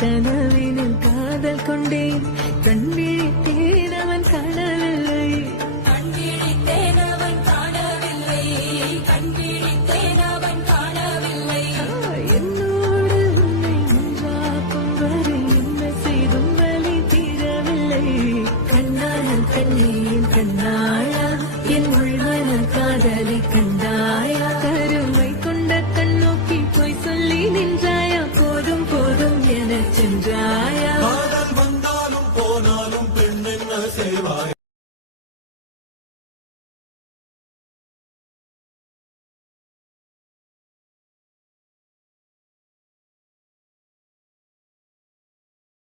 கனவினில் காதல் கொண்டேன் கண் விழித்தேன் அவன் காணவில்லை என்னோடு உன்னை ஒன்றாக்கும் வரை என்ன செய்தும் வலி தீரவில்லை கண்ணான கண்ணே கண்ணாளா என் உள்மன காதலை கண்